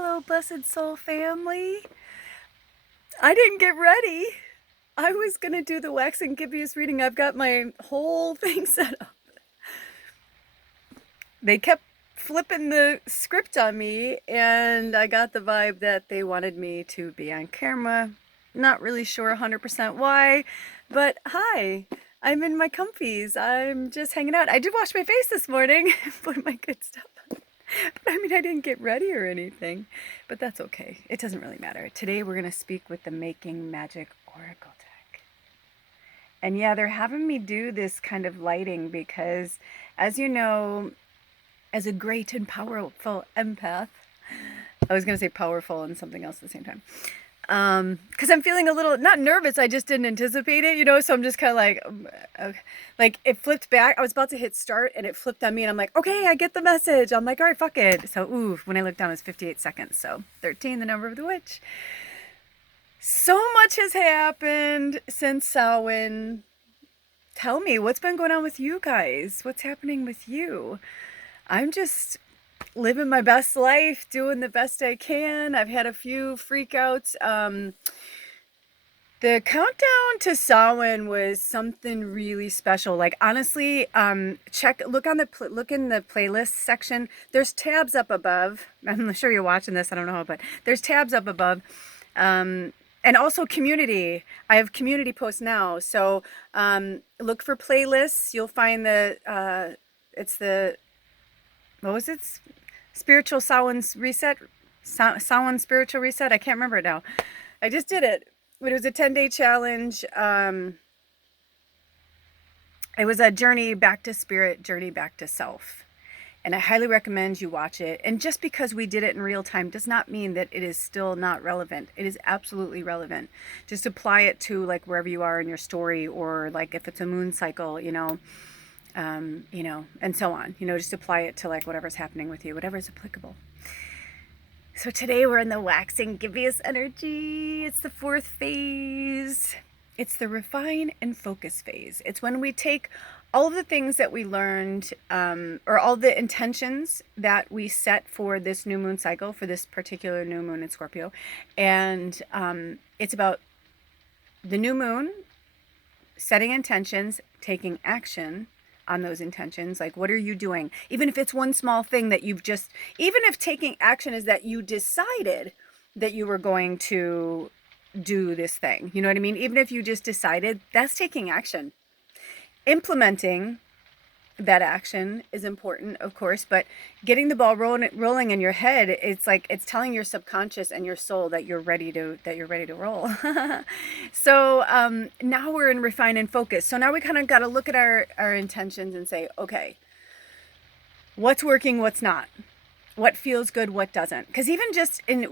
Hello, blessed soul family. I didn't get ready. I was going to do the waxing GIBBOUS reading. I've got my whole thing set up. They kept flipping the script on me, and I got the vibe that they wanted me to be on camera. Not really sure 100% why, but hi. I'm in my comfies. I'm just hanging out. I did wash my face this morning, put my good stuff on. But I mean, I didn't get ready or anything, but that's okay. It doesn't really matter. Today we're going to speak with the Making Magic Oracle deck. And yeah, they're having me do this kind of lighting because, as you know, as a great and powerful empath, I was going to say powerful and something else at the same time. Because I'm feeling a little, not nervous, I just didn't anticipate it, you know, so I'm just kind of like, okay. Like, it flipped back, I was about to hit start, and it flipped on me, and I'm like, okay, I get the message, I'm like, all right, fuck it, so, ooh, when I looked down, it was 58 seconds, so 13, the number of the witch. So much has happened since Samhain. Tell me, what's been going on with you guys? What's happening with you? I'm just living my best life, doing the best I can. I've had a few freakouts. The countdown to Samhain was something really special. Like, honestly, look in the playlist section. There's tabs up above. I'm sure you're watching this. I don't know, but there's tabs up above. And also community. I have community posts now. So look for playlists. You'll find what was it? Spiritual Samhain's Reset? Samhain Spiritual Reset? I can't remember it now. I just did it. But it was a 10-day challenge. It was a journey back to spirit, journey back to self. And I highly recommend you watch it. And just because we did it in real time does not mean that it is still not relevant. It is absolutely relevant. Just apply it to like wherever you are in your story, or like if it's a moon cycle, you know, and so on. You know, just apply it to like whatever's happening with you, whatever is applicable. So today we're in the waxing GIBBOUS energy. It's the fourth phase. It's the refine and focus phase. It's when we take all of the things that we learned, or all the intentions that we set for this new moon cycle, for this particular new moon in Scorpio. And it's about the new moon, setting intentions, taking action on those intentions. Like, what are you doing? Even if it's one small thing that even if taking action is that you decided that you were going to do this thing, you know what I mean? Even if you just decided, that's taking action. Implementing that action is important, of course, but getting the ball rolling in your head, it's like it's telling your subconscious and your soul that you're ready to roll. So now we're in refine and focus. So now we kind of got to look at our intentions and say, okay, what's working, what's not, what feels good, what doesn't. Because even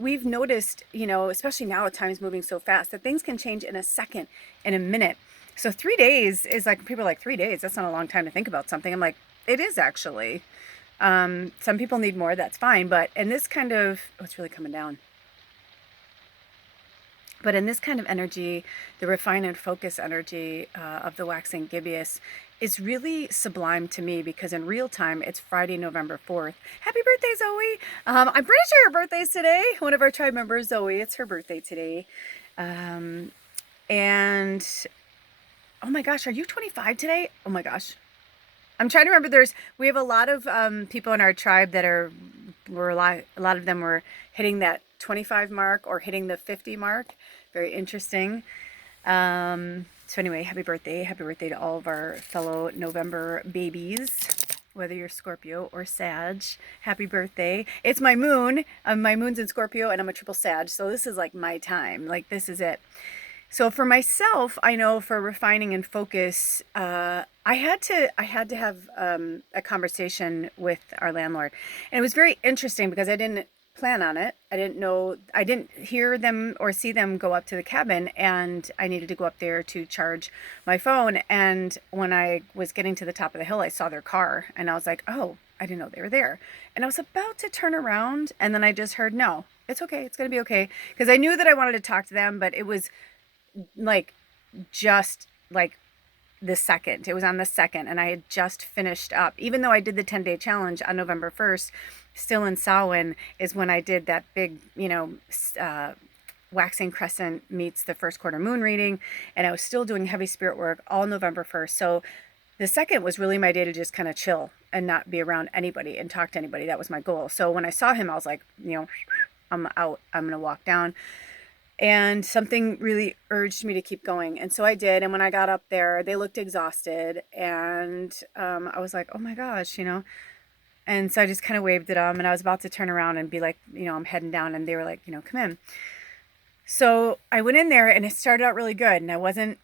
we've noticed, you know, especially now, time's moving so fast that things can change in a second, in a minute. So 3 days is like, people are like, 3 days, that's not a long time to think about something. I'm like, it is actually. Some people need more, that's fine. But in this kind of, oh, it's really coming down. But in this kind of energy, the refine and focus energy of the waxing GIBBOUS is really sublime to me, because in real time, it's Friday, November 4th. Happy birthday, Zoe. I'm pretty sure your birthday's today. One of our tribe members, Zoe, it's her birthday today. And oh my gosh, are you 25 today? Oh my gosh. I'm trying to remember. We have a lot of people in our tribe that a lot of them were hitting that 25 mark or hitting the 50 mark. Very interesting. So anyway, happy birthday. Happy birthday to all of our fellow November babies, whether you're Scorpio or Sag. Happy birthday. It's my moon. My moon's in Scorpio and I'm a triple Sag. So this is like my time. Like, this is it. So for myself, I know for refining and focus, I had to have a conversation with our landlord. And it was very interesting because I didn't plan on it. I didn't hear them or see them go up to the cabin, and I needed to go up there to charge my phone. And when I was getting to the top of the hill, I saw their car and I was like, oh, I didn't know they were there. And I was about to turn around, and then I just heard, no, it's okay. It's going to be okay. Because I knew that I wanted to talk to them, but it was like just like the second. It was on the second, and I had just finished up. Even though I did the 10-day challenge on November 1st, still in Samhain is when I did that big, waxing crescent meets the first quarter moon reading, and I was still doing heavy spirit work all November 1st. So the second was really my day to just kind of chill and not be around anybody and talk to anybody. That was my goal. So when I saw him, I was like, I'm out. I'm going to walk down. And something really urged me to keep going. And so I did. And when I got up there, they looked exhausted. And I was like, oh my gosh, And so I just kind of waved at them. And I was about to turn around and be like, I'm heading down. And they were like, come in. So I went in there and it started out really good. And I wasn't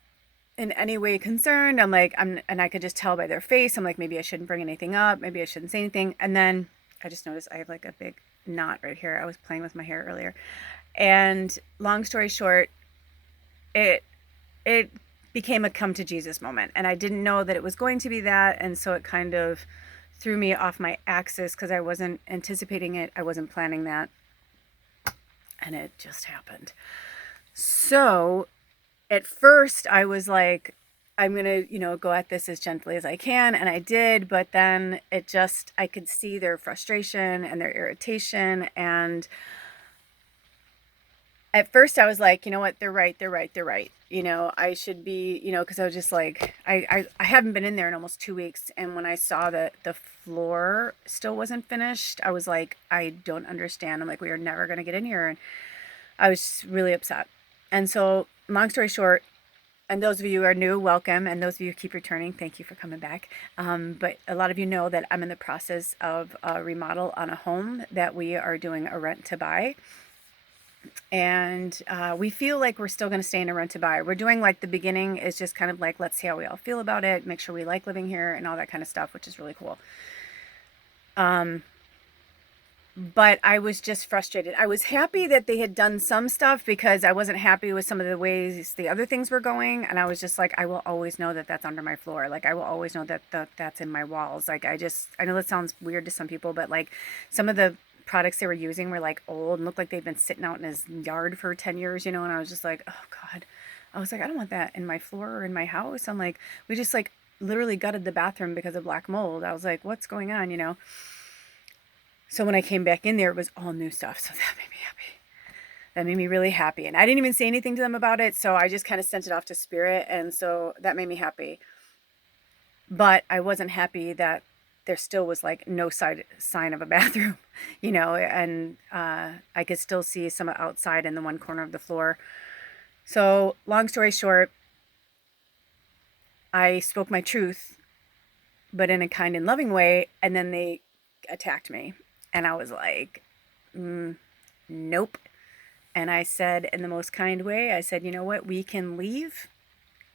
in any way concerned. And I could just tell by their face. I'm like, maybe I shouldn't bring anything up. Maybe I shouldn't say anything. And then I just noticed I have like a big knot right here. I was playing with my hair earlier. And long story short, it became a come to Jesus moment. And I didn't know that it was going to be that. And so it kind of threw me off my axis because I wasn't anticipating it. I wasn't planning that. And it just happened. So at first I was like, I'm going to, go at this as gently as I can. And I did. But then I could see their frustration and their irritation. And at first I was like, you know what, they're right. I should be, because I was just like, I haven't been in there in almost 2 weeks. And when I saw that the floor still wasn't finished, I was like, I don't understand. I'm like, we are never going to get in here. And I was really upset. And so long story short, and those of you who are new, welcome. And those of you who keep returning, thank you for coming back. But a lot of you know that I'm in the process of a remodel on a home that we are doing a rent to buy. And we feel like we're still going to stay in a rent to buy. We're doing like the beginning is just kind of like, let's see how we all feel about it, make sure we like living here and all that kind of stuff, which is really cool. But I was just frustrated. I was happy that they had done some stuff because I wasn't happy with some of the ways the other things were going. And I was just like, I will always know that that's under my floor. Like, I will always know that that's in my walls. Like, I know that sounds weird to some people, but like some of the products they were using were like old and looked like they'd been sitting out in his yard for 10 years, and I was just like, oh God. I was like, I don't want that in my floor or in my house. I'm like, we just like literally gutted the bathroom because of black mold. I was like, what's going on, So when I came back in there, it was all new stuff. So that made me happy. That made me really happy. And I didn't even say anything to them about it. So I just kind of sent it off to Spirit. And so that made me happy. But I wasn't happy that there still was like no sign of a bathroom, and I could still see some outside in the one corner of the floor. So long story short, I spoke my truth, but in a kind and loving way. And then they attacked me. And I was like, nope. And I said in the most kind way, I said, you know what, we can leave.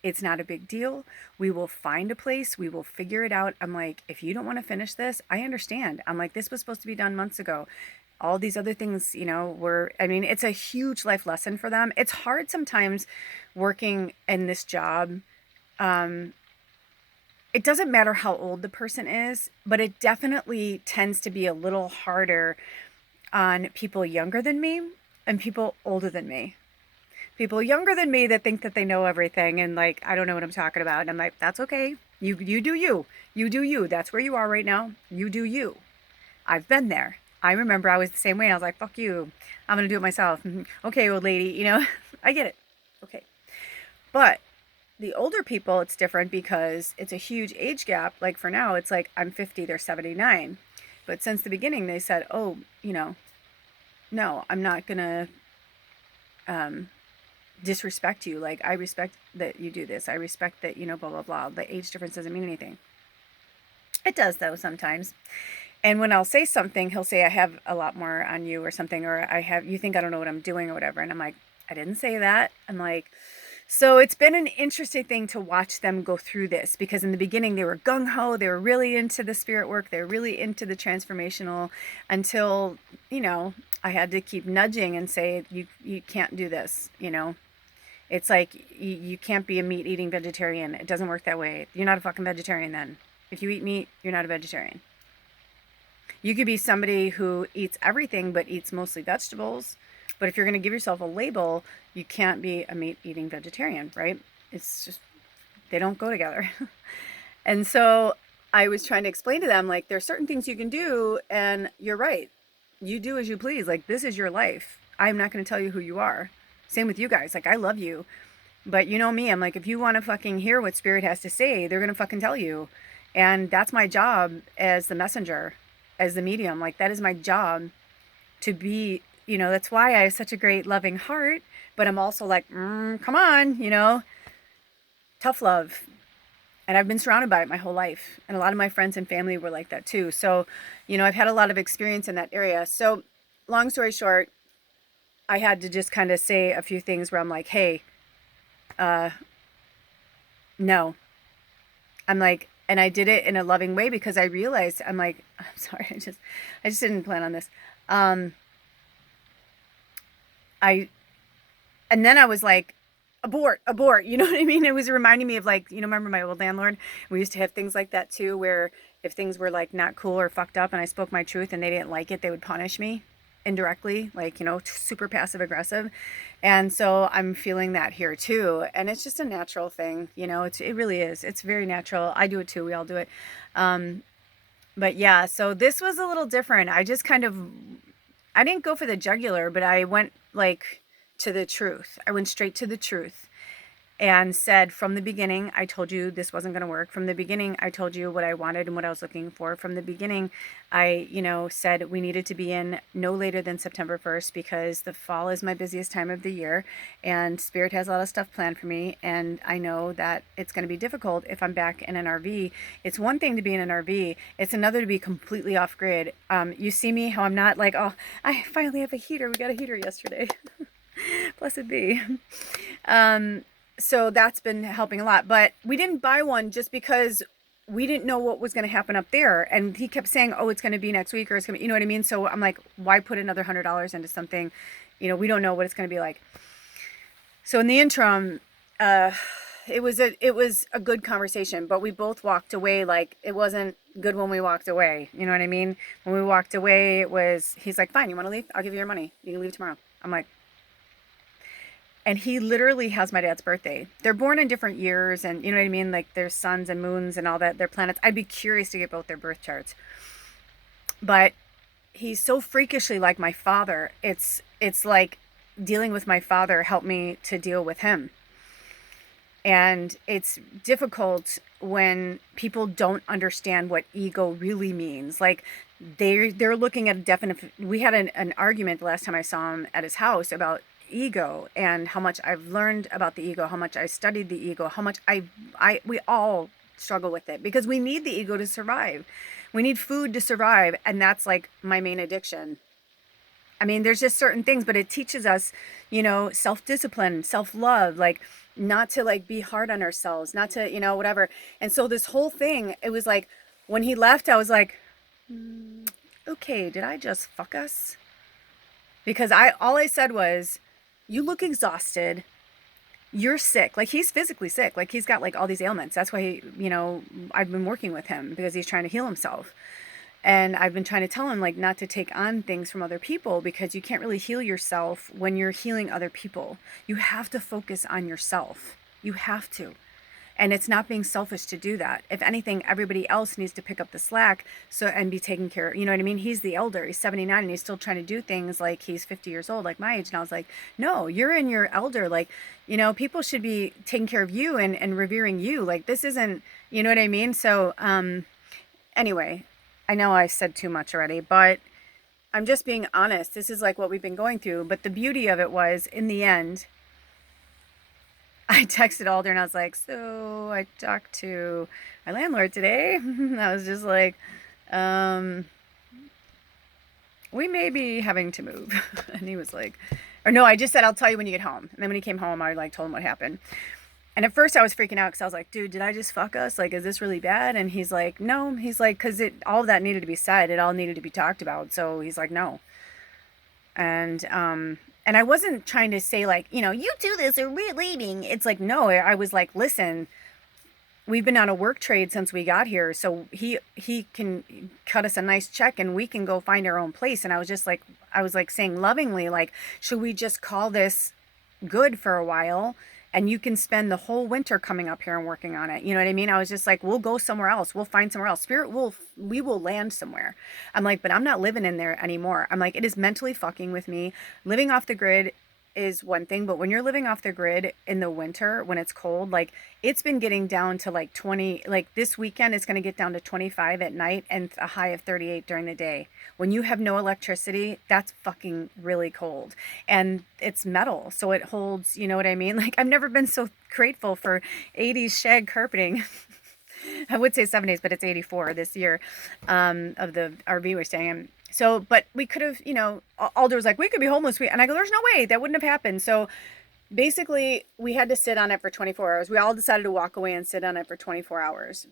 It's not a big deal. We will find a place. We will figure it out. I'm like, if you don't want to finish this, I understand. I'm like, this was supposed to be done months ago. All these other things, it's a huge life lesson for them. It's hard sometimes working in this job. It doesn't matter how old the person is, but it definitely tends to be a little harder on people younger than me and people older than me. People younger than me that think that they know everything and like, I don't know what I'm talking about. And I'm like, that's okay. You do you. You do you. That's where you are right now. You do you. I've been there. I remember I was the same way. And I was like, fuck you. I'm going to do it myself. Okay, old lady, I get it. Okay. But the older people, it's different because it's a huge age gap. Like for now, it's like I'm 50, they're 79. But since the beginning, they said, oh, no, I'm not going to disrespect you. Like, I respect that you do this. I respect that, blah, blah, blah. The age difference doesn't mean anything. It does, though, sometimes. And when I'll say something, he'll say, I have a lot more on you or something, or you think I don't know what I'm doing or whatever. And I'm like, I didn't say that. I'm like, so it's been an interesting thing to watch them go through this, because in the beginning they were gung-ho, they were really into the spirit work, they were really into the transformational, until, I had to keep nudging and say, you can't do this, It's like, you can't be a meat-eating vegetarian. It doesn't work that way. You're not a fucking vegetarian then. If you eat meat, you're not a vegetarian. You could be somebody who eats everything but eats mostly vegetables. But if you're going to give yourself a label, you can't be a meat-eating vegetarian, right? It's just, they don't go together. And so I was trying to explain to them, like, there are certain things you can do, and you're right. You do as you please. Like, this is your life. I'm not going to tell you who you are. Same with you guys. Like, I love you. But you know me, I'm like, if you want to fucking hear what Spirit has to say, they're going to fucking tell you. And that's my job as the messenger, as the medium. Like, that is my job to be, that's why I have such a great loving heart. But I'm also like, come on, tough love. And I've been surrounded by it my whole life. And a lot of my friends and family were like that too. So, I've had a lot of experience in that area. So, long story short, I had to just kind of say a few things where I'm like, hey, no. I'm like, and I did it in a loving way because I realized, I'm like, I'm sorry, I just didn't plan on this. And then I was like, abort, you know what I mean? It was reminding me of, like, remember my old landlord? We used to have things like that too, where if things were like not cool or fucked up and I spoke my truth and they didn't like it, they would punish me indirectly, like, super passive aggressive. And so I'm feeling that here too. And it's just a natural thing, it really is. It's very natural. I do it too. We all do it. But yeah, so this was a little different. I just I didn't go for the jugular, but I went like to the truth. I went straight to the truth and said, from the beginning, I told you this wasn't going to work. From the beginning, I told you what I wanted and what I was looking for. From the beginning, I, said we needed to be in no later than September 1st because the fall is my busiest time of the year and Spirit has a lot of stuff planned for me. And I know that it's going to be difficult if I'm back in an RV. It's one thing to be in an RV. It's another to be completely off grid. You see me, how I'm not like, oh, I finally have a heater. We got a heater yesterday. Blessed be. So that's been helping a lot, but we didn't buy one just because we didn't know what was going to happen up there. And he kept saying, oh, it's going to be next week or it's going to, you know what I mean? So I'm like, why put another $100 into something? We don't know what it's going to be like. So in the interim, it was a good conversation, but we both walked away. Like, it wasn't good when we walked away. You know what I mean? When we walked away, he's like, fine, you want to leave? I'll give you your money. You can leave tomorrow. I'm like, and he literally has my dad's birthday. They're born in different years, and you know what I mean? Like, their suns and moons and all that, their planets. I'd be curious to get both their birth charts. But he's so freakishly like my father. It's like dealing with my father helped me to deal with him. And it's difficult when people don't understand what ego really means. Like, they're looking at a definite. We had an argument the last time I saw him at his house about ego and how much I've learned about the ego, how much I studied the ego, how much we all struggle with it because we need the ego to survive. We need food to survive, and that's like my main addiction. I mean, there's just certain things, but it teaches us, self-discipline, self-love, like not to like be hard on ourselves, not to, whatever. And so this whole thing, it was like when he left, I was like, okay, did I just fuck us? Because all I said was, you look exhausted. You're sick. Like, he's physically sick. Like, he's got like all these ailments. That's why, I've been working with him because he's trying to heal himself. And I've been trying to tell him, like, not to take on things from other people because you can't really heal yourself when you're healing other people. You have to focus on yourself. You have to. And it's not being selfish to do that. If anything, everybody else needs to pick up the slack and be taken care of. You know what I mean? He's the elder. He's 79 and he's still trying to do things like he's 50 years old, like my age. And I was like, no, you're in your elder. Like, people should be taking care of you and revering you. Like, this isn't, you know what I mean? So, anyway, I know I said too much already, but I'm just being honest. This is like what we've been going through. But the beauty of it was, in the end, I texted Alder and I was like, so I talked to my landlord today. I was just like, we may be having to move. And he was like, or no, I just said, I'll tell you when you get home. And then when he came home, I like told him what happened. And at first I was freaking out because I was like, dude, did I just fuck us? Like, is this really bad? And he's like, no. He's like, because all of that needed to be said. It all needed to be talked about. So he's like, no. And I wasn't trying to say like, you do this or we're leaving. It's like, no, I was like, listen, we've been on a work trade since we got here. So he can cut us a nice check and we can go find our own place. And I was just like, saying lovingly, like, should we just call this good for a while and you can spend the whole winter coming up here and working on it. You know what I mean? I was just like, we'll go somewhere else. We'll find somewhere else. We will land somewhere. I'm like, but I'm not living in there anymore. I'm like, it is mentally fucking with me. Living off the grid is one thing, but when you're living off the grid in the winter when it's cold, like it's been getting down to like 20, like this weekend it's going to get down to 25 at night and a high of 38 during the day. When you have no electricity, that's fucking really cold. And it's metal, so it holds, you know what I mean? Like I've never been so grateful for 80s shag carpeting. I would say 70s, but it's 84 this year, of the RV we're staying in. So, but we could have, you know, Alder was like, we could be homeless. And I go, there's no way that wouldn't have happened. So basically we had to sit on it for 24 hours. We all decided to walk away and sit on it for 24 hours.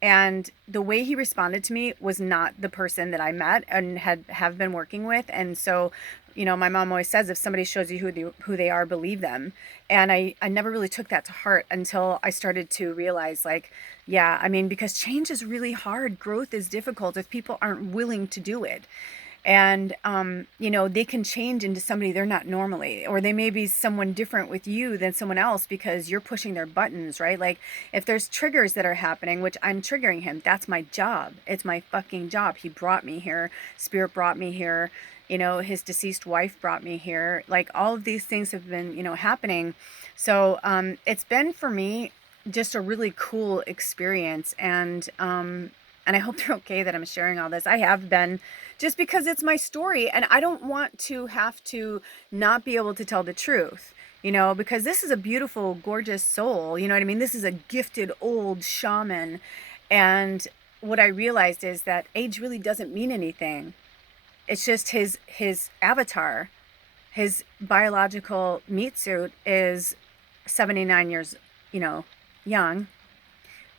And the way he responded to me was not the person that I met and have been working with. And so, you know, my mom always says, if somebody shows you who they are, believe them. And I never really took that to heart until I started to realize, like, yeah, I mean, because change is really hard. Growth is difficult if people aren't willing to do it. And, you know, they can change into somebody they're not normally, or they may be someone different with you than someone else because you're pushing their buttons, right? Like if there's triggers that are happening, which I'm triggering him, that's my job. It's my fucking job. He brought me here. Spirit brought me here. You know, his deceased wife brought me here. Like all of these things have been, you know, happening. So, it's been for me just a really cool experience. And I hope they're okay that I'm sharing all this. I have been, just because it's my story and I don't want to have to not be able to tell the truth, you know, because this is a beautiful, gorgeous soul. You know what I mean? This is a gifted old shaman. And what I realized is that age really doesn't mean anything. It's just his avatar, his biological meat suit is 79 years, you know, young.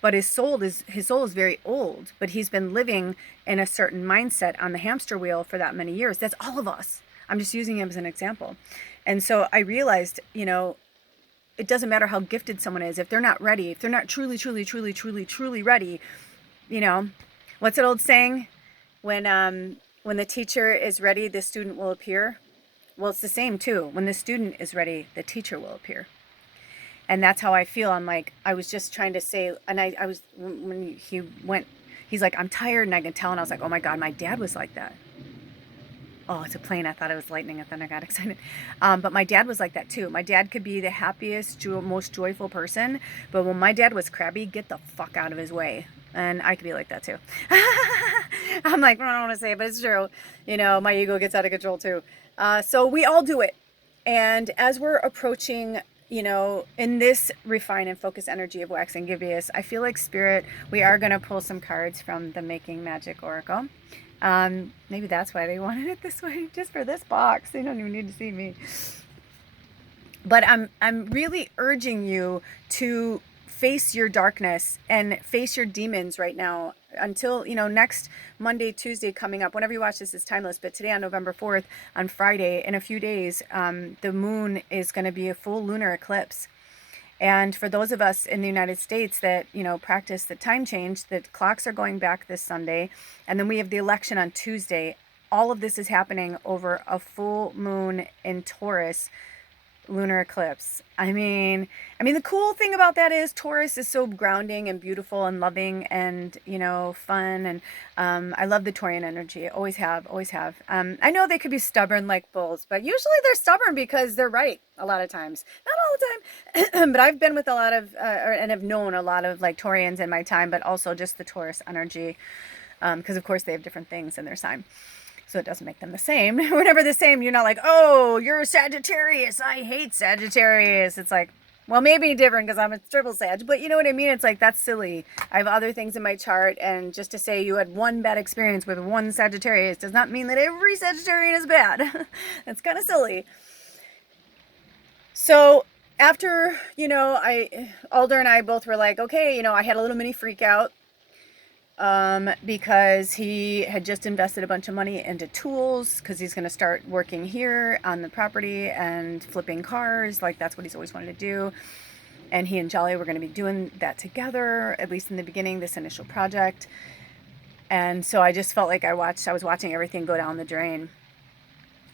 But his soul is very old, but he's been living in a certain mindset on the hamster wheel for that many years. That's all of us. I'm just using him as an example. And so I realized, you know, it doesn't matter how gifted someone is. If they're not ready, if they're not truly ready, you know, what's that old saying? When the teacher is ready, the student will appear. Well, it's the same too. When the student is ready, the teacher will appear. And that's how I feel. I'm like, I was just trying to say, and I was, when he went, he's like, I'm tired, and I can tell. And I was like, oh my God, my dad was like that. Oh, it's a plane. I thought it was lightning, and then I got excited. But my dad was like that too. My dad could be the happiest, most joyful person. But when my dad was crabby, get the fuck out of his way. And I could be like that too. I'm like, I don't want to say it, but it's true. You know, my ego gets out of control too. So we all do it. And as we're approaching, you know, in this refine and focus energy of waxing GIBBOUS, I feel like Spirit, we are going to pull some cards from the Making Magic Oracle. Maybe that's why they wanted it this way, just for this box. They don't even need to see me. But I'm really urging you to face your darkness and face your demons right now until, you know, next Monday, Tuesday coming up. Whenever you watch this is timeless, but today on November 4th, on Friday, in a few days, the moon is going to be a full lunar eclipse. And for those of us in the United States that, you know, practice the time change, the clocks are going back this Sunday, and then we have the election on Tuesday. All of this is happening over a full moon in Taurus lunar eclipse. I mean, the cool thing about that is Taurus is so grounding and beautiful and loving and, you know, fun. And I love the Taurian energy. Always have. I know they could be stubborn like bulls, but usually they're stubborn because they're right a lot of times. Not all the time, but I've been with a lot of, and have known a lot of like Taurians in my time, but also just the Taurus energy. Because of course they have different things in their sign. So it doesn't make them the same. We're never the same. You're not like, oh, you're a Sagittarius. I hate Sagittarius. It's like, well, maybe different because I'm a triple Sag. But you know what I mean? It's like, that's silly. I have other things in my chart. And just to say you had one bad experience with one Sagittarius does not mean that every Sagittarian is bad. That's kind of silly. So after, you know, Alder and I both were like, okay, you know, I had a little mini freak out. Because he had just invested a bunch of money into tools because he's going to start working here on the property and flipping cars. Like that's what he's always wanted to do. And he and Jolly were going to be doing that together, at least in the beginning, this initial project. And so I just felt like I was watching everything go down the drain.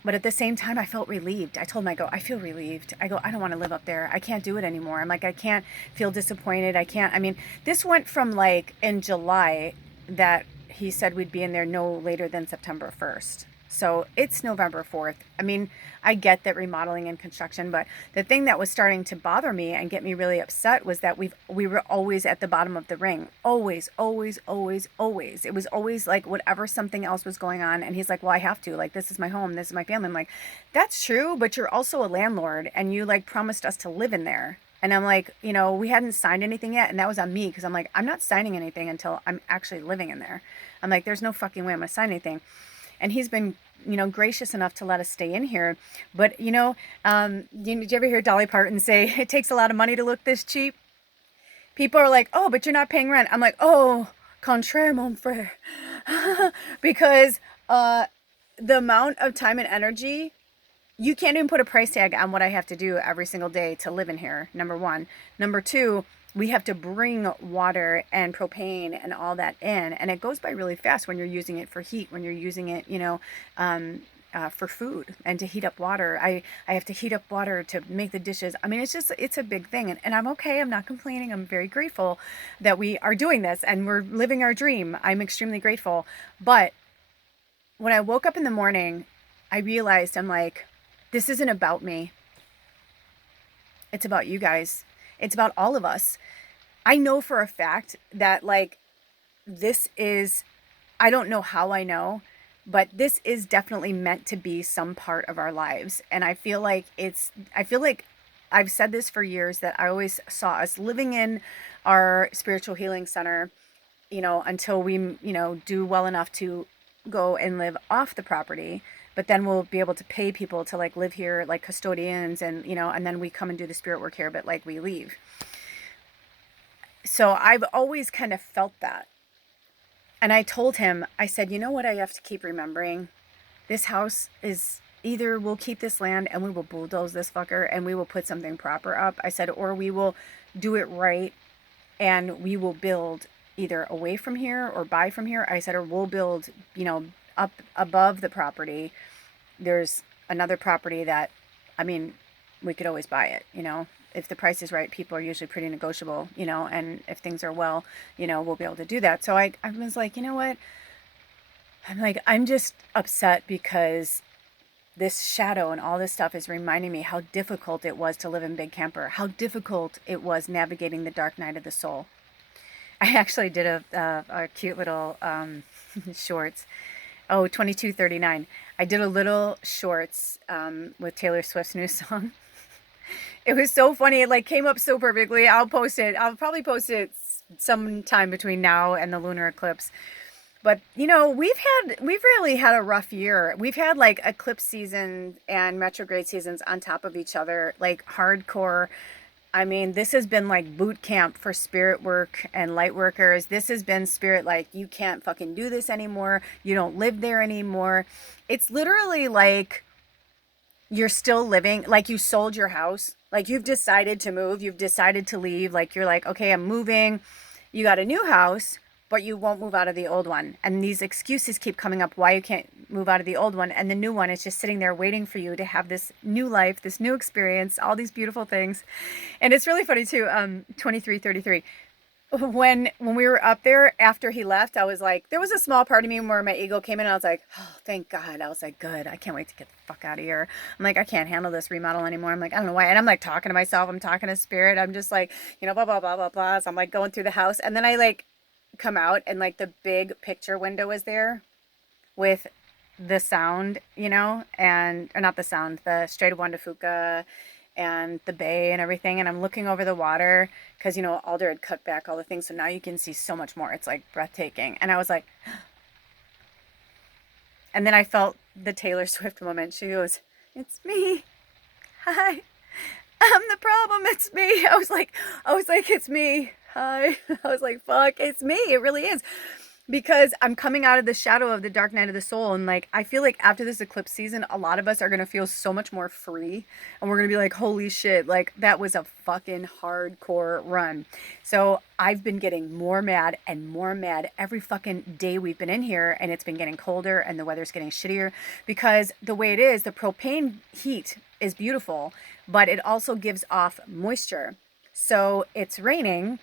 But at the same time, I felt relieved. I told him, I go, I feel relieved. I go, I don't want to live up there. I can't do it anymore. I'm like, I can't feel disappointed. I can't. I mean, this went from like in July that he said we'd be in there no later than September 1st. So it's November 4th. I mean, I get that remodeling and construction, but the thing that was starting to bother me and get me really upset was that we were always at the bottom of the ring. Always, always, always, always. It was always like whatever something else was going on. And he's like, well, I have to. Like, this is my home. This is my family. I'm like, that's true, but you're also a landlord and you like promised us to live in there. And I'm like, you know, we hadn't signed anything yet. And that was on me because I'm like, I'm not signing anything until I'm actually living in there. I'm like, there's no fucking way I'm going to sign anything. And he's been, you know, gracious enough to let us stay in here. But, you know, did you ever hear Dolly Parton say, it takes a lot of money to look this cheap? People are like, oh, but you're not paying rent. I'm like, oh, contraire, mon frère. Because the amount of time and energy, you can't even put a price tag on what I have to do every single day to live in here, number one. Number two, we have to bring water and propane and all that in. And it goes by really fast when you're using it for heat, when you're using it, you know, for food and to heat up water. I have to heat up water to make the dishes. I mean, it's a big thing. And I'm okay. I'm not complaining. I'm very grateful that we are doing this and we're living our dream. I'm extremely grateful. But when I woke up in the morning, I realized I'm like, this isn't about me. It's about you guys. It's about all of us. I know for a fact that like this is, I don't know how I know, but this is definitely meant to be some part of our lives. And I feel like I've said this for years that I always saw us living in our spiritual healing center, you know, until we, you know, do well enough to go and live off the property. But then we'll be able to pay people to like live here, like custodians, and, you know, and then we come and do the spirit work here, but like we leave. So I've always kind of felt that. And I told him, I said, you know what I have to keep remembering? This house is either we'll keep this land and we will bulldoze this fucker and we will put something proper up. I said, or we will do it right and we will build either away from here or buy from here. I said, or we'll build, you know, up above the property. There's another property that, I mean, we could always buy it, you know, if the price is right. People are usually pretty negotiable, you know, and if things are well, you know, we'll be able to do that. So I was like, you know what, I'm like, I'm just upset because this shadow and all this stuff is reminding me how difficult it was to live in Big Camper, how difficult it was navigating the dark night of the soul. I actually did a cute little shorts. Oh, 2239. I did a little shorts with Taylor Swift's new song. It was so funny. It like came up so perfectly. I'll post it. I'll probably post it sometime between now and the lunar eclipse. But, you know, we've really had a rough year. We've had like eclipse season and retrograde seasons on top of each other, like hardcore. I mean, this has been like boot camp for spirit work and light workers. This has been spirit like, you can't fucking do this anymore. You don't live there anymore. It's literally like you're still living, like you sold your house. Like you've decided to move. You've decided to leave. Like you're like, okay, I'm moving. You got a new house, but you won't move out of the old one. And these excuses keep coming up why you can't move out of the old one. And the new one is just sitting there waiting for you to have this new life, this new experience, all these beautiful things. And it's really funny too, 2333. When we were up there after he left, I was like, there was a small part of me where my ego came in and I was like, oh, thank God. I was like, good. I can't wait to get the fuck out of here. I'm like, I can't handle this remodel anymore. I'm like, I don't know why. And I'm like talking to myself. I'm talking to spirit. I'm just like, you know, blah, blah, blah, blah, blah. So I'm like going through the house. And then I like come out and like the big picture window is there with the sound, you know, and, or not the sound, the Strait of Juan de Fuca and the bay and everything. And I'm looking over the water because, you know, Alder had cut back all the things. So now you can see so much more. It's like breathtaking. And I was like, and then I felt the Taylor Swift moment. She goes, it's me. Hi. I'm the problem. It's me. I was like, it's me. Hi. I was like, fuck, it's me. It really is. because I'm coming out of the shadow of the dark night of the soul. And like, I feel like after this eclipse season, a lot of us are going to feel so much more free. And we're going to be like, holy shit, like that was a fucking hardcore run. So I've been getting more mad and more mad every fucking day we've been in here. And it's been getting colder and the weather's getting shittier because the way it is, the propane heat is beautiful, but it also gives off moisture. So it's raining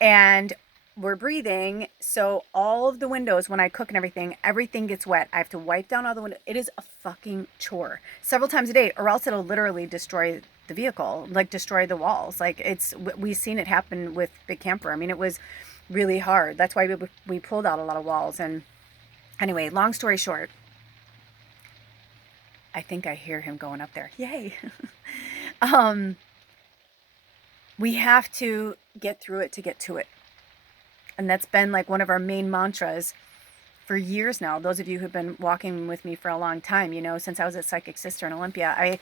and we're breathing, so all of the windows, when I cook and everything gets wet. I have to wipe down all the windows. It is a fucking chore several times a day, or else it'll literally destroy the vehicle, like destroy the walls. Like we've seen it happen with Big Camper. I mean, it was really hard. That's why we pulled out a lot of walls. And anyway, long story short, I think I hear him going up there. Yay. We have to get through it to get to it. And that's been like one of our main mantras for years now. Those of you who've been walking with me for a long time, you know, since I was at Psychic Sister in Olympia, I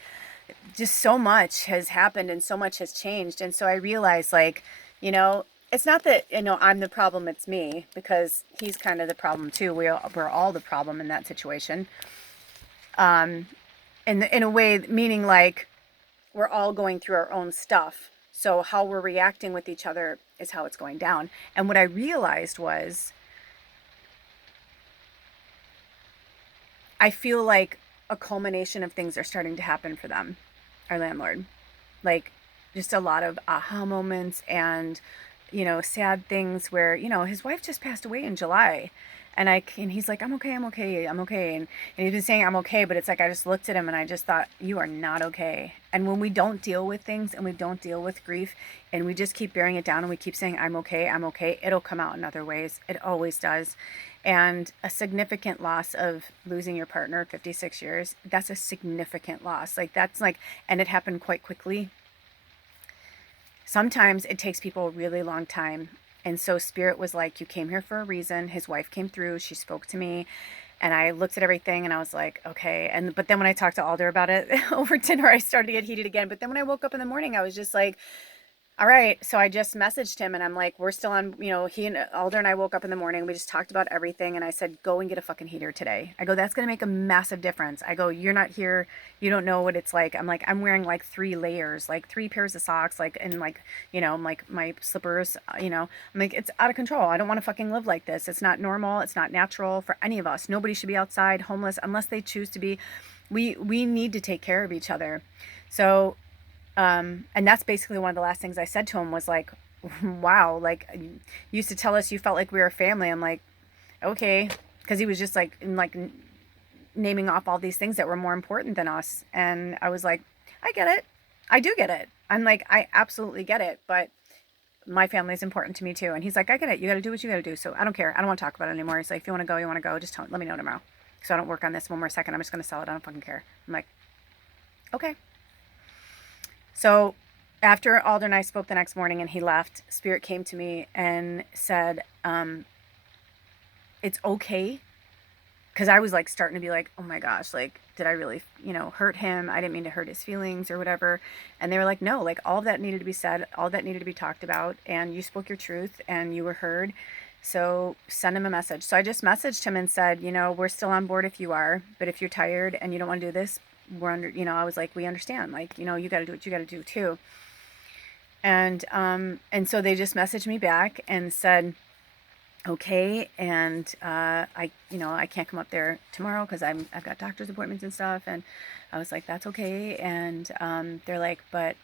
just, so much has happened and so much has changed. And so I realized, like, you know, it's not that, you know, I'm the problem, it's me, because he's kind of the problem too. We're all the problem in that situation. In a way, meaning like we're all going through our own stuff. So how we're reacting with each other is how it's going down. And what I realized was, I feel like a culmination of things are starting to happen for them, our landlord. Like just a lot of aha moments and, you know, sad things where, you know, his wife just passed away in July. And he's like, I'm okay. And he's been saying I'm okay, but it's like, I just looked at him and I just thought, you are not okay. And when we don't deal with things and we don't deal with grief and we just keep bearing it down and we keep saying, I'm okay, it'll come out in other ways. It always does. And a significant loss of losing your partner at 56 years, that's a significant loss. Like that's like, and it happened quite quickly. Sometimes it takes people a really long time. And so Spirit was like, you came here for a reason. His wife came through. She spoke to me. And I looked at everything and I was like, okay. But then when I talked to Alder about it over dinner, I started to get heated again. But then when I woke up in the morning, I was just like, all right. So I just messaged him and I'm like, we're still on, you know, he and Alder and I woke up in the morning. We just talked about everything. And I said, go and get a fucking heater today. I go, that's going to make a massive difference. I go, you're not here. You don't know what it's like. I'm like, I'm wearing like 3 layers, like 3 pairs of socks, like, and like, you know, like my slippers, you know, I'm like, it's out of control. I don't want to fucking live like this. It's not normal. It's not natural for any of us. Nobody should be outside homeless unless they choose to be. We need to take care of each other. So, and that's basically one of the last things I said to him was like, wow, like you used to tell us you felt like we were a family. I'm like, okay. Cause he was just like, naming off all these things that were more important than us. And I was like, I get it. I do get it. I'm like, I absolutely get it. But my family is important to me too. And he's like, I get it. You got to do what you got to do. So I don't care. I don't want to talk about it anymore. He's like, if you want to go, you want to go. Just let me know tomorrow. So I don't work on this one more second. I'm just going to sell it. I don't fucking care. I'm like, okay. So after Alder and I spoke the next morning and he left, Spirit came to me and said, it's okay. Because I was like starting to be like, oh my gosh, like, did I really, you know, hurt him? I didn't mean to hurt his feelings or whatever. And they were like, no, like all of that needed to be said. All that needed to be talked about. And you spoke your truth and you were heard. So send him a message. So I just messaged him and said, you know, we're still on board if you are. But if you're tired and you don't want to do this, we're under, you know, I was like, we understand, like, you know, you got to do what you got to do too. And so they just messaged me back and said, okay. And, you know, I can't come up there tomorrow cause I've got doctor's appointments and stuff. And I was like, that's okay. And, they're like, but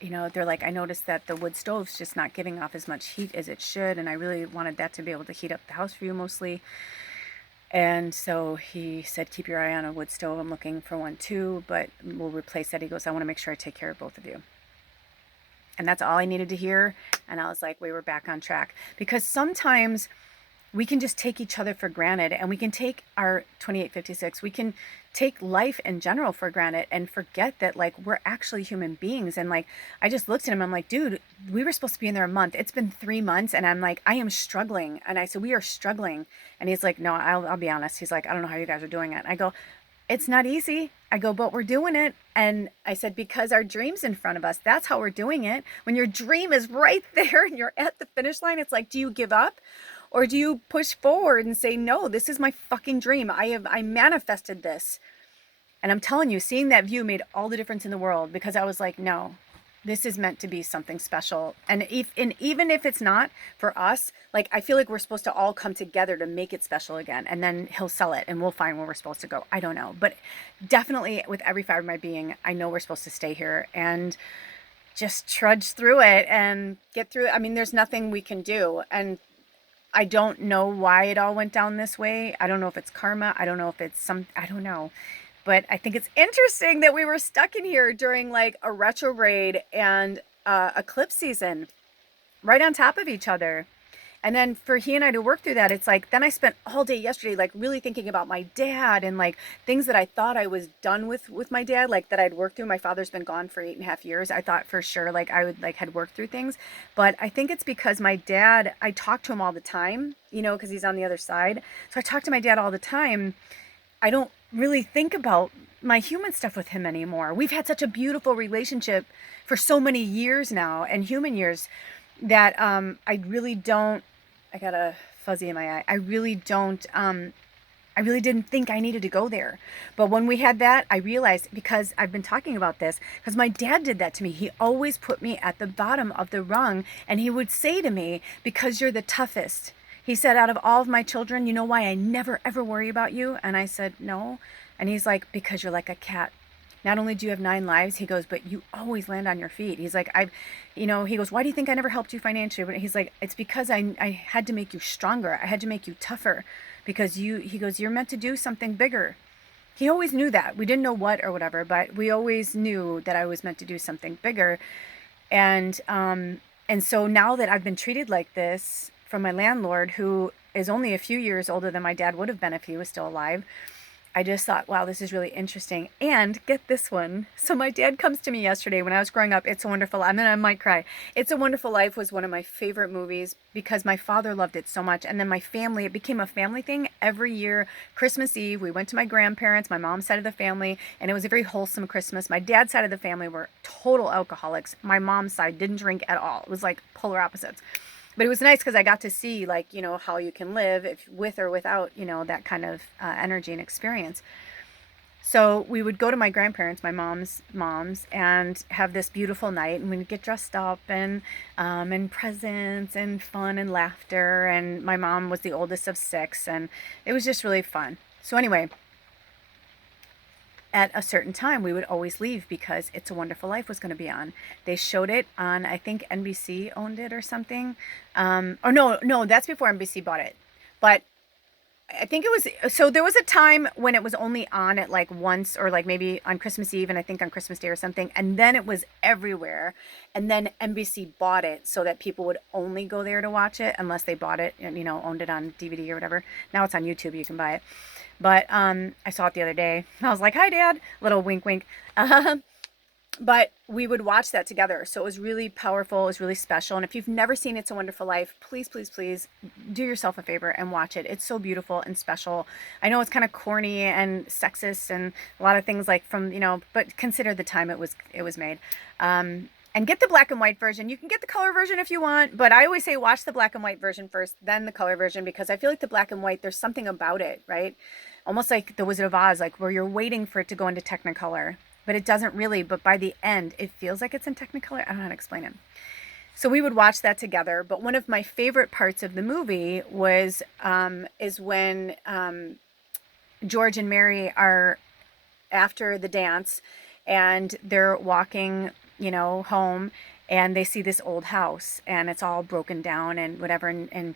you know, they're like, I noticed that the wood stove's just not giving off as much heat as it should. And I really wanted that to be able to heat up the house for you mostly. And so he said, keep your eye on a wood stove. I'm looking for one too, but we'll replace that. He goes, I want to make sure I take care of both of you. And that's all I needed to hear. And I was like, we were back on track. Because sometimes we can just take each other for granted, and we can take our 2856, we can take life in general for granted and forget that like we're actually human beings. And like I just looked at him, I'm like, dude, we were supposed to be in there a month. It's been 3 months. And I'm like, I am struggling. And I said, we are struggling. And he's like, no, I'll be honest. He's like, I don't know how you guys are doing it. And I go, it's not easy. I go, but we're doing it. And I said, because our dream's in front of us. That's how we're doing it. When your dream is right there and you're at the finish line, it's like, do you give up? Or do you push forward and say, no, this is my fucking dream. I manifested this. And I'm telling you, seeing that view made all the difference in the world, because I was like, no, this is meant to be something special. And even if it's not for us, like, I feel like we're supposed to all come together to make it special again. And then he'll sell it and we'll find where we're supposed to go. I don't know. But definitely with every fiber of my being, I know we're supposed to stay here and just trudge through it and get through it. I mean, there's nothing we can do. And I don't know why it all went down this way. I don't know if it's karma. I don't know if it's I don't know. But I think it's interesting that we were stuck in here during like a retrograde and eclipse season right on top of each other. And then for he and I to work through that, it's like, then I spent all day yesterday, like really thinking about my dad and like things that I thought I was done with my dad, like that I'd worked through. My father's been gone for 8.5 years. I thought for sure, like I would like had worked through things, but I think it's because my dad, I talk to him all the time, you know, cause he's on the other side. So I talk to my dad all the time. I don't really think about my human stuff with him anymore. We've had such a beautiful relationship for so many years now, and human years, that I really don't, I got a fuzzy in my eye. I really didn't think I needed to go there. But when we had that, I realized, because I've been talking about this, because my dad did that to me. He always put me at the bottom of the rung, and he would say to me, because you're the toughest. He said, out of all of my children, you know why I never ever worry about you? And I said, no. And he's like, because you're like a cat. Not only do you have 9 lives, he goes, but you always land on your feet. He's like, he goes, why do you think I never helped you financially? But he's like, it's because I had to make you stronger. I had to make you tougher, because he goes, you're meant to do something bigger. He always knew that. We didn't know what or whatever, but we always knew that I was meant to do something bigger. And so now that I've been treated like this from my landlord, who is only a few years older than my dad would have been if he was still alive, I just thought, wow, this is really interesting. And get this one. So my dad comes to me yesterday when I was growing up. It's a Wonderful Life. I mean, I might cry. It's a Wonderful Life was one of my favorite movies because my father loved it so much. And then my family, it became a family thing. Every year, Christmas Eve, we went to my grandparents, my mom's side of the family, and it was a very wholesome Christmas. My dad's side of the family were total alcoholics. My mom's side didn't drink at all. It was like polar opposites. But it was nice because I got to see, like, you know, how you can live if with or without, you know, that kind of energy and experience. So we would go to my grandparents, my mom's, and have this beautiful night, and we'd get dressed up and presents and fun and laughter. And my mom was the oldest of 6, and it was just really fun. So anyway, at a certain time, we would always leave because It's a Wonderful Life was going to be on. They showed it on, I think NBC owned it or something. Or no, that's before NBC bought it. But I think it was, so there was a time when it was only on at like once, or like maybe on Christmas Eve and I think on Christmas Day or something. And then it was everywhere. And then NBC bought it so that people would only go there to watch it unless they bought it and, you know, owned it on DVD or whatever. Now it's on YouTube, you can buy it. But I saw it the other day. I was like, hi, Dad. Little wink, wink. But we would watch that together. So it was really powerful. It was really special. And if you've never seen It's a Wonderful Life, please, please, please do yourself a favor and watch it. It's so beautiful and special. I know it's kind of corny and sexist and a lot of things like from, you know, but consider the time it was made. And get the black and white version. You can get the color version if you want, but I always say watch the black and white version first, then the color version, because I feel like the black and white, there's something about it, right? Almost like The Wizard of Oz, like where you're waiting for it to go into Technicolor, but it doesn't really. But by the end, it feels like it's in Technicolor. I don't know how to explain it. So we would watch that together. But one of my favorite parts of the movie was is when George and Mary are after the dance, and they're walking, you know, home, and they see this old house and it's all broken down and whatever, and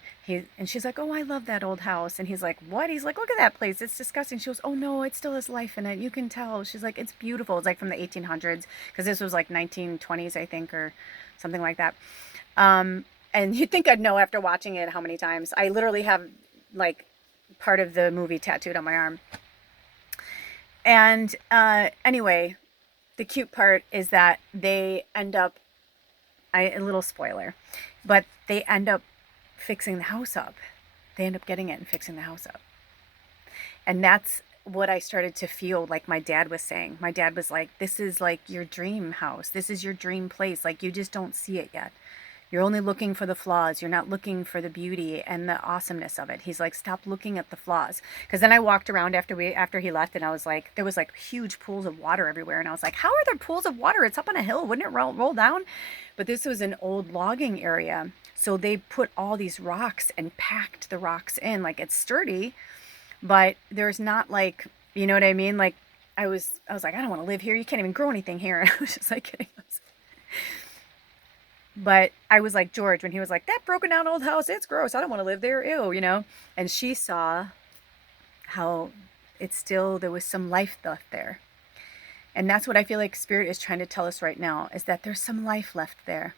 she's like, oh, I love that old house. And he's like, what? He's like, look at that place, it's disgusting. She goes, oh no, it still has life in it, you can tell. She's like, it's beautiful. It's like from the 1800s, because this was like 1920s, I think, or something like that. And you'd think I'd know after watching it how many times. I literally have like part of the movie tattooed on my arm. And anyway, the cute part is that they end up, a little spoiler, but they end up fixing the house up. They end up getting it and fixing the house up. And that's what I started to feel like my dad was saying. My dad was like, this is like your dream house. This is your dream place. Like, you just don't see it yet. You're only looking for the flaws. You're not looking for the beauty and the awesomeness of it. He's like, stop looking at the flaws. Because then I walked around after he left, and I was like, there was like huge pools of water everywhere, and I was like, how are there pools of water? It's up on a hill. Wouldn't it roll down? But this was an old logging area, so they put all these rocks and packed the rocks in. Like, it's sturdy, but there's not, like, you know what I mean? Like, I was like, I don't want to live here. You can't even grow anything here. And I was just like kidding. But I was like George when he was like, that broken down old house, it's gross. I don't want to live there. Ew, you know? And she saw how there was some life left there. And that's what I feel like Spirit is trying to tell us right now, is that there's some life left there.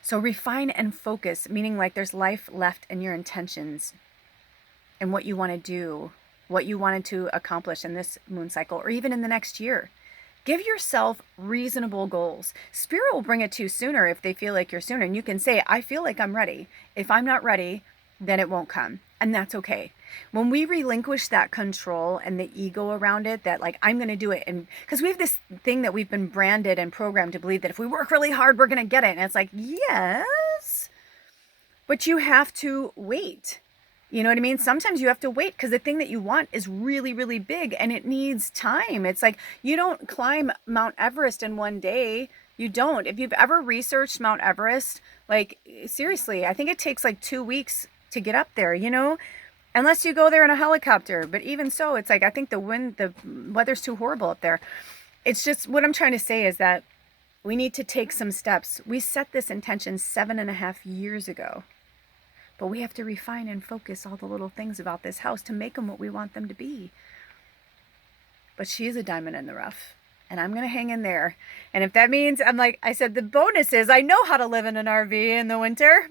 So refine and focus, meaning like there's life left in your intentions and what you want to do, what you wanted to accomplish in this moon cycle, or even in the next year. Give yourself reasonable goals. Spirit will bring it to you sooner if they feel like you're sooner. And you can say, I feel like I'm ready. If I'm not ready, then it won't come. And that's okay. When we relinquish that control and the ego around it, that like, I'm going to do it. And because we have this thing that we've been branded and programmed to believe that if we work really hard, we're going to get it. And it's like, yes, but you have to wait. You know what I mean? Sometimes you have to wait because the thing that you want is really, really big and it needs time. It's like you don't climb Mount Everest in one day. You don't. If you've ever researched Mount Everest, like seriously, I think it takes like 2 weeks to get up there, you know, unless you go there in a helicopter. But even so, it's like I think the weather's too horrible up there. It's just what I'm trying to say is that we need to take some steps. We set this intention 7.5 years ago. But we have to refine and focus all the little things about this house to make them what we want them to be. But she is a diamond in the rough. And I'm going to hang in there. And if that means, I'm like, I said, the bonus is I know how to live in an RV in the winter.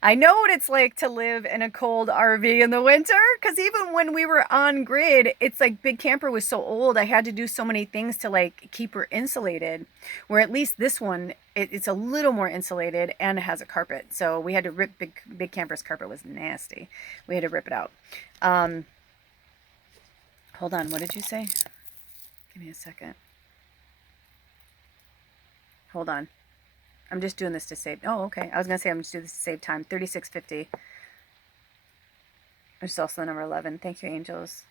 I know what it's like to live in a cold RV in the winter, because even when we were on grid, it's like Big Camper was so old, I had to do so many things to like keep her insulated, where at least this one, it's a little more insulated and it has a carpet. So we had to rip Big Camper's carpet was nasty. We had to rip it out. Hold on, what did you say? Give me a second. Hold on. I'm just doing this to save. Oh, okay. I was going to say I'm just doing this to save time. 36:50. Which is also the number 11. Thank you, angels.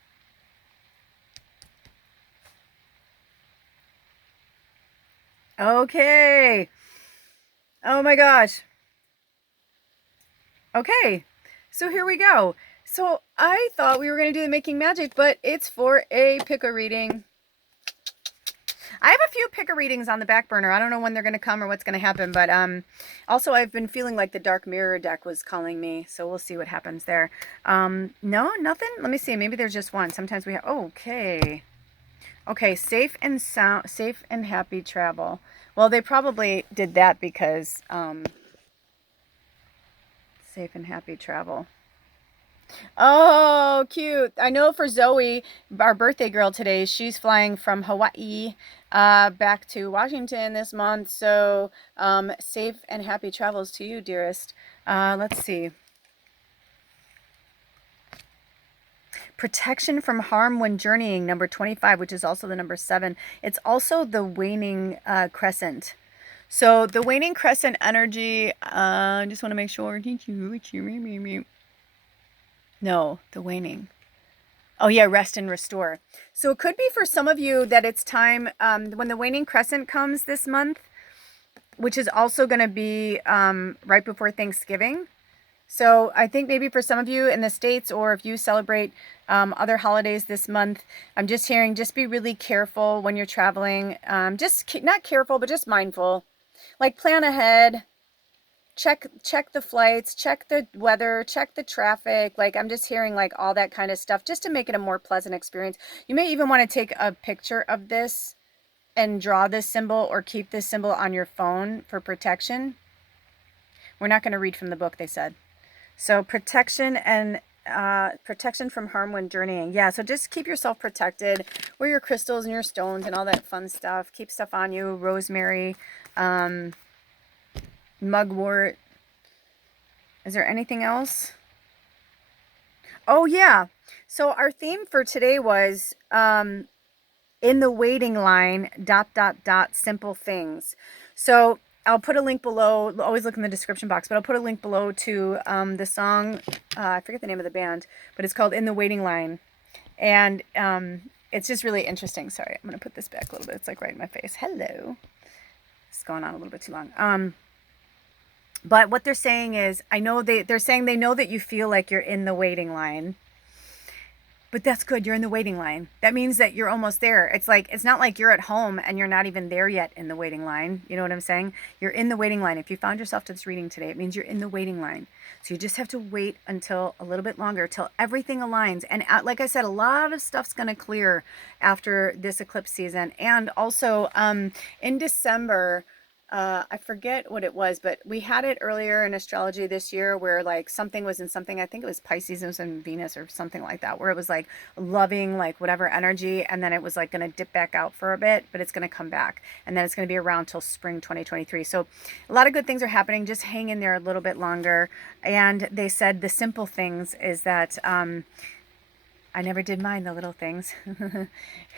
Okay. Oh my gosh. Okay. So here we go. So I thought we were going to do the Making Magic, but it's for a pick-a reading. I have a few picker readings on the back burner. I don't know when they're going to come or what's going to happen, but also I've been feeling like the Dark Mirror deck was calling me, so we'll see what happens there. No, nothing. Let me see. Maybe there's just one. Sometimes we have. Okay. Okay, safe and happy travel. Well, they probably did that because safe and happy travel. Oh, cute. I know for Zoe, our birthday girl today, she's flying from Hawaii back to Washington this month. So safe and happy travels to you, dearest. Let's see. Protection from harm when journeying, number 25, which is also the number 7. It's also the waning crescent. So the waning crescent energy, I just want to make sure. No, the waning. Oh yeah, rest and restore. So it could be for some of you that it's time when the waning crescent comes this month, which is also going to be right before Thanksgiving. So I think maybe for some of you in the States, or if you celebrate other holidays this month, I'm just hearing, just be really careful when you're traveling. Just not careful, but just mindful. Like plan ahead. Check the flights, check the weather, check the traffic. Like I'm just hearing like all that kind of stuff just to make it a more pleasant experience. You may even want to take a picture of this and draw this symbol or keep this symbol on your phone for protection. We're not going to read from the book, they said. So protection and protection from harm when journeying. Yeah, so just keep yourself protected. Wear your crystals and your stones and all that fun stuff. Keep stuff on you. Rosemary, mugwort. Is there anything else? Oh yeah, so our theme for today was in the waiting line ... simple things. So I'll put a link below. Always look in the description box, but I'll put a link below to the song. I forget the name of the band, but it's called "In the Waiting Line," and it's just really interesting. Sorry, I'm gonna put this back a little bit. It's like right in my face. Hello. It's going on a little bit too long. But what they're saying is, I know they're saying they know that you feel like you're in the waiting line. But that's good. You're in the waiting line. That means that you're almost there. It's like, it's not like you're at home and you're not even there yet in the waiting line. You know what I'm saying? You're in the waiting line. If you found yourself to this reading today, it means you're in the waiting line. So you just have to wait until a little bit longer, till everything aligns. And like I said, a lot of stuff's going to clear after this eclipse season. And also in December, I forget what it was, but we had it earlier in astrology this year where like something was in something, I think it was Pisces, it was in Venus or something like that, where it was like loving like whatever energy, and then it was like going to dip back out for a bit, but it's going to come back, and then it's going to be around till spring 2023. So a lot of good things are happening. Just hang in there a little bit longer. And they said the simple things is that I never did mind the little things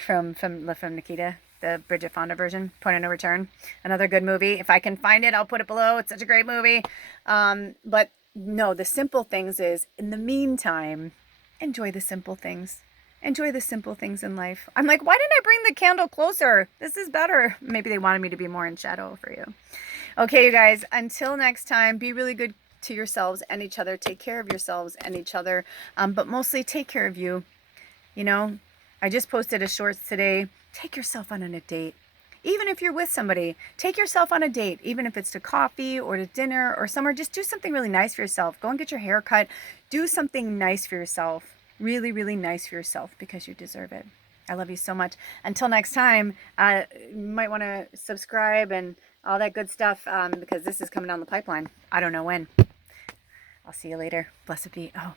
from Nikita, the Bridget Fonda version, Point of No Return. Another good movie. If I can find it, I'll put it below. It's such a great movie. But no, the simple things is, in the meantime, enjoy the simple things. Enjoy the simple things in life. I'm like, why didn't I bring the candle closer? This is better. Maybe they wanted me to be more in shadow for you. Okay, you guys, until next time, be really good to yourselves and each other. Take care of yourselves and each other, but mostly take care of you. You know, I just posted a shorts today. Take yourself on a date. Even if you're with somebody, take yourself on a date, even if it's to coffee or to dinner or somewhere. Just do something really nice for yourself. Go and get your hair cut. Do something nice for yourself. Really, really nice for yourself, because you deserve it. I love you so much. Until next time, you might want to subscribe and all that good stuff, because this is coming down the pipeline. I don't know when. I'll see you later. Blessed be. Oh.